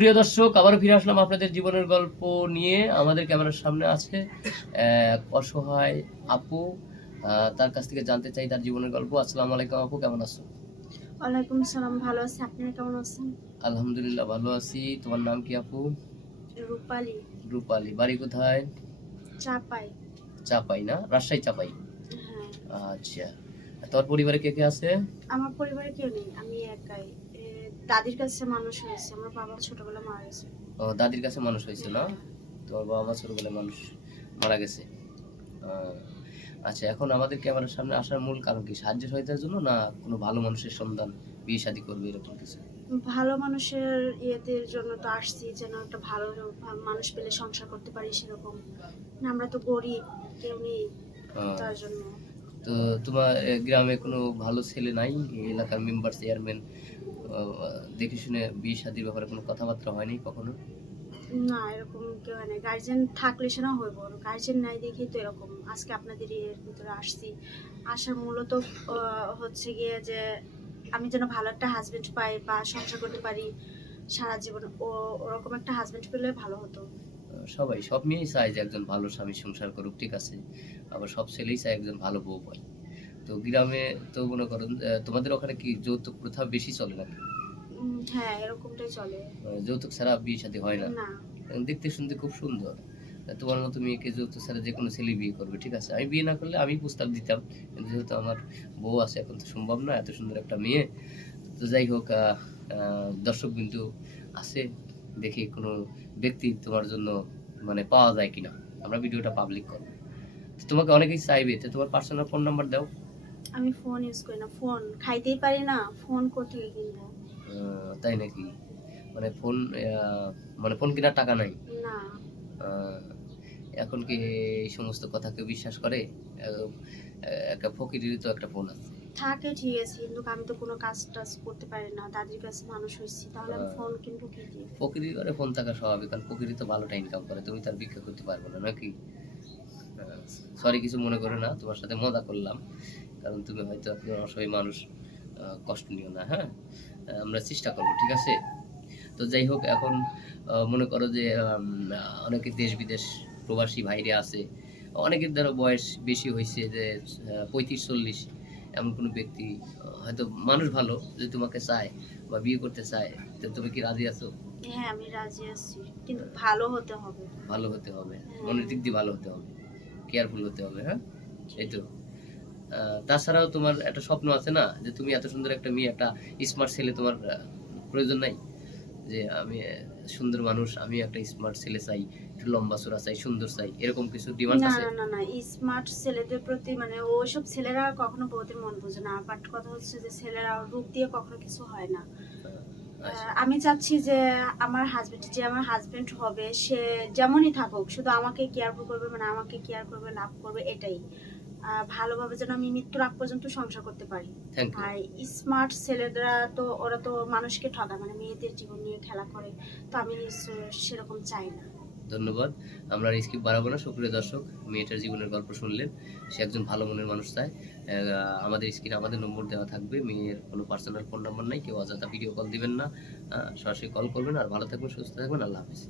প্রিয় দর্শক, আবার ফিরে আসলাম আপনাদের জীবনের গল্প নিয়ে। আমাদের ক্যামেরার সামনে আছে এক অসহায় আপু। তার কাছ থেকে জানতে চাই তার জীবনের গল্প। আসসালামু আলাইকুম আপু, কেমন আছো? ওয়ালাইকুম সালাম, ভালো আছি। আপনারা কেমন আছেন? আলহামদুলিল্লাহ ভালো আছি। তোমার নাম কি আপু? রূপালী। রূপালী। বাড়ি কোথায়? চাপাই। চাপাই না, রাজশাহী চাপাই। হ্যাঁ। আচ্ছা, তোর পরিবারে কে কে আছে? আমার পরিবারে কেউ নেই, আমি একাই। দাদির কাছে মানুষ হয়েছে, আমার বাবা ছোটবেলা মারা গেছে। ও, দাদির কাছে মানুষ হয়েছে না? হ্যাঁ। তোমার বাবা মা ছোটবেলায় মানুষ মারা গেছে। আহ, আচ্ছা, এখন আমাদের ক্যামেরার সামনে আসার মূল কারণ কি? সাহায্য সহায়তার জন্য, না কোনো ভালো মানুষের সন্ধান, বিয়ে শাদী করবে এরকম কিছু? ভালো মানুষের ইয়েদের জন্য তো আসছি, যেন একটা ভালো মানুষ পেলে সংসার করতে পারি সেরকম। না, আমরা তো গরিব, কেউ নেই, আহ, তার জন্য। তো তোমার গ্রামে কোনো ভালো ছেলে নাই? এই এলাকার মেম্বার চেয়ারম্যান দেখে শুনে বিয়ে শাদীর ব্যাপারে কোনো কথাবার্তা হয়নি কখনো? না, এরকম কেউ নেই। গার্জেন থাকলে সেটা হইব, গার্জেন নাই দেখি তো এরকম আজকে আপনাদের এর ভিতরে আসছি। আসার মূলত হচ্ছে গিয়ে যে আমি যেন ভালো একটা হাজবেন্ড পাই বা সংসার করতে পারি সারা জীবন। ওরকম একটা হাজবেন্ড পেলে ভালো হতো। সবাই সব মেয়েই চায় যে একজন ভালো স্বামী সংসার করুক, ঠিক আছে। আবার সব ছেলেই চায় একজন ভালো বউ পায়। তো গ্রামে তো মনে করুন, তোমাদের ওখানে কি যৌতুক প্রথা বেশি চলে নাকি? হ্যাঁ, এরকমটাই চলে। যৌতুক ছাড়া বিয়ে শাদী হয় না? না। দেখতে শুনতে খুব সুন্দর। তোমার মতো মেয়েকে যৌতুক ছাড়া যে কোনো ছেলে বিয়ে করবে, ঠিক আছে। আমি বিয়ে না করলে আমি প্রস্তাব দিতাম, কিন্তু যেহেতু আমার বউ আছে এখন তো সম্ভব না, এত সুন্দর একটা মেয়ে। তো যাই হোক, দর্শক বিন্দু আছে, দেখি কোনো ব্যক্তি তোমার জন্য মানে পাওয়া যায় কিনা। আমরা ভিডিওটা পাবলিক করব। তো তোমাকে অনেকেই চাইবে, তো তোমার পার্সোনাল ফোন নাম্বার দাও। আমি ফোন ইউজ করি না, ফোন খাইতেই পারি না, ফোন কোথেকে কিনবো? তাই নাকি? মানে ফোন, মানে ফোন কেনার টাকা নাই? না। আহ, এখন কি এই সমস্ত কথা কেউ বিশ্বাস করে? আহ, একটা ফকিরেরই তো একটা ফোন আছে। থাকে ঠিক আছে, কিন্তু আমি তো কোনো কাজ টাজ করতে পারি না, দাদির কাছে মানুষ হয়েছি, তাহলে আমি ফোন কিনবো কি দিয়ে? ফকিরি করে ফোন থাকা স্বাভাবিক, কারণ ফকিরি তো ভালোটা ইনকাম করে, তুমি তার ভিক্ষা করতে পারবে না নাকি? সরি, কিছু মনে করো না, তোমার সাথে মজা করলাম, কারণ তুমি হয়তো একজন অসহায় মানুষ। কষ্ট নিও না, হ্যাঁ। আমরা চেষ্টা করবো, ঠিক আছে। তো যাই হোক, এখন মনে করো যে অনেকে দেশ বিদেশ প্রবাসী ভাইরে আছে, অনেকের দ্বারা বয়স বেশি হয়েছে, যে 35-40, এমন কোনো ব্যক্তি হয়তো মানুষ ভালো, যে তোমাকে চায় বা বিয়ে করতে চায়, তো তুমি কি রাজি আছো? হ্যাঁ, আমি রাজি আছি, কিন্তু ভালো হতে হবে। ভালো হতে হবে, হ্যাঁ। মনের দিক দিয়ে ভালো হতে হবে, কেয়ারফুল হতে হবে, হ্যাঁ। এই তো। তাছাড়াও তোমার একটা স্বপ্ন আছে না, যে তুমি এত সুন্দর একটা মেয়ে, একটা স্মার্ট ছেলে তোমার প্রয়োজন নাই? যে আমি সুন্দর মানুষ, আমি একটা স্মার্ট ছেলে চাই, একটু লম্বা চড়া চাই, সুন্দর চাই, এরকম কিছু ডিমান্ড না আছে? না না না, স্মার্ট ছেলেদের প্রতি মানে ওইসব ছেলেরা কখনো বউদের মন বোঝে না, বাট কথা হচ্ছে যে ছেলেরা রূপ দিয়ে কখনো কিছু হয় না। আচ্ছা। আমি চাচ্ছি যে আমার হাজবেন্ড হবে সে যেমনই থাকুক, শুধু আমাকে কেয়ারফুল করবে, মানে আমাকে কেয়ার করবে, লাভ করবে, এটাই। ভালোভাবে যেন আমি মৃত্যুর আগ পর্যন্ত সংসার করতে পারি। Thank you. আর স্মার্ট ছেলেরা তো ওরা তো মানুষকে ঠকায়, মানে মেয়েদের জীবন নিয়ে খেলা করে। তো আমি সেরকম চাই না। ধন্যবাদ। আমরা আর স্কিপ বাড়াবো না। সুপ্রিয় দর্শক, মেয়েটার জীবনের গল্প শুনলেন, সে একজন ভালো মনের মানুষ চায়। আমাদের স্ক্রিনে আমাদের নম্বর দেওয়া থাকবে। মেয়ের কোনো পার্সোনাল ফোন নাম্বার নাই, কেউ অযথা ভিডিও কল দিবেন না, সরাসরি কল করবেন। আর ভালো থাকবেন, সুস্থ থাকবেন, আল্লাহ হাফিজ।